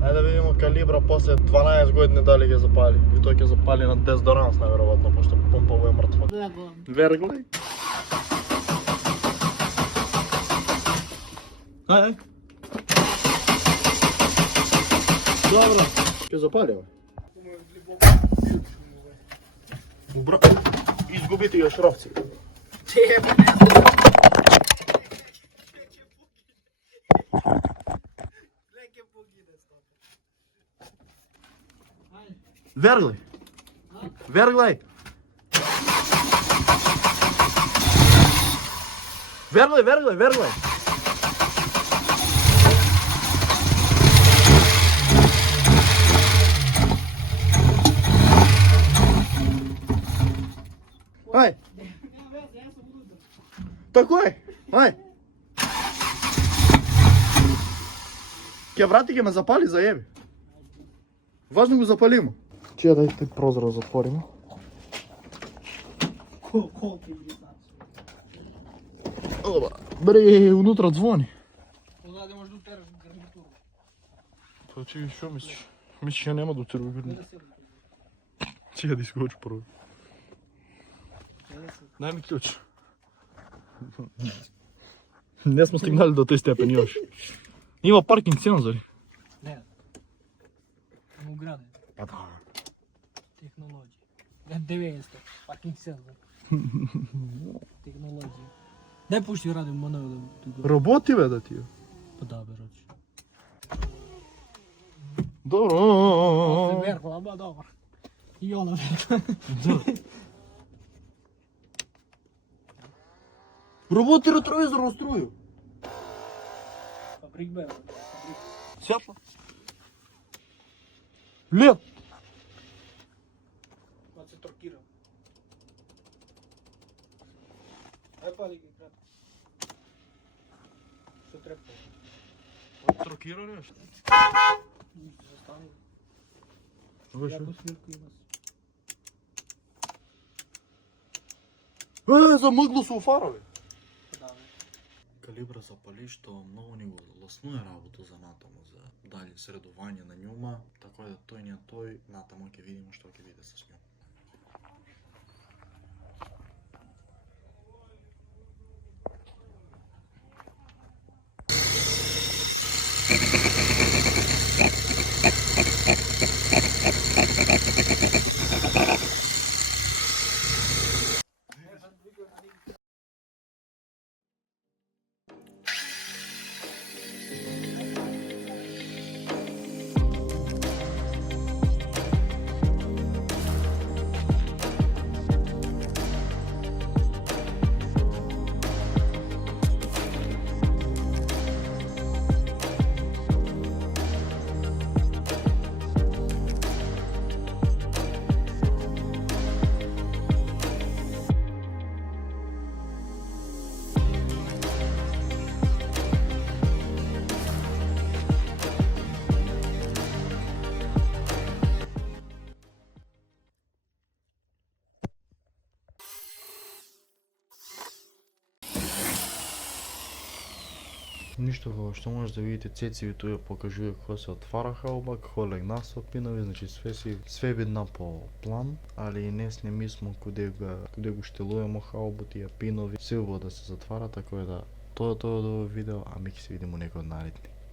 Ајде да видиме калибра после 12 години дали ќе запали. И тој ќе запали на дезодоранс најверојатно, пошто помпава е мртва. Верглај. Ај. Добро. Ќе запали, бе. Убра. Изгубите ја шрафци. Верглај. Верглај. Верглај, верглај, верглај. Ај. Тако е. Ај. Ќе врати, ќе ме запали, заеби. Важно го запалимо. Чија да те прозора затворимо. Оба. Бре, унутра звони. Одаде може да утераш гарнитуру. Па че што мислиш? Мислиш ја нема да утерам гарнитуру. Чија да искочи прво. Дај ми клjuč. Не сме стигнали до тој степен још. Има паркинг сензори. Не. Само граде. Па да. Технологија. 900. Паркинг сензор. Технологија. Дај пушти радио манева да... Работи бе да тие. Па да бе, рочи. Добро. Верхла, ба добро. И она верхла. Работи ретровизор на струју. Фабрик бе. Сјатло. Лед. Па се торкира. Ај пали ги крат. Што трепа? Трокира нешто. Застани. Ваше. Свирка има. Замъгло се офара, бе. Да, бе. Калибра запали, што многу ни го леснуе работа за натаму, за дали средување на њума, така да тој натаму ќе видиме што ќе биде со њум. Ништо како што може да видите цециви тука покажува како се отвара хауба, како легна со пинови, значи све видна по план, али не мислимо куде го штилуваме хаубу, тие пинови, се убаво да се затвара, така да тоа е видео, а ми ќе се видиме некој од наредни.